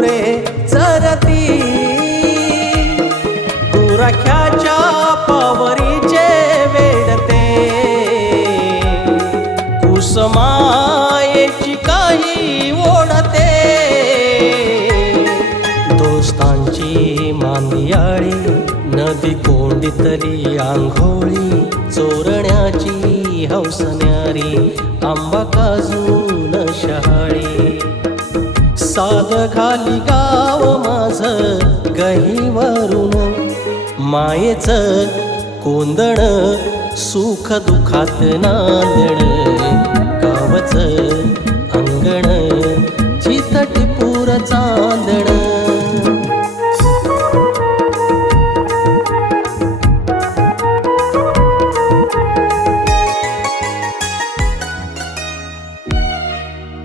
गुरे चरती, गुराख्याच्या पावरीचे वेडते, कुसमायेची काही ओढते, दोस्तांची मांदियाळी नदी कोंडीतली आंघोळी, चोरण्याची हौसन्यारी आंबा काजून शहाळी, साध खाली गाव माझं गहीवरून, मायेचं कोंदण सुख दुखात नांदण, गावचं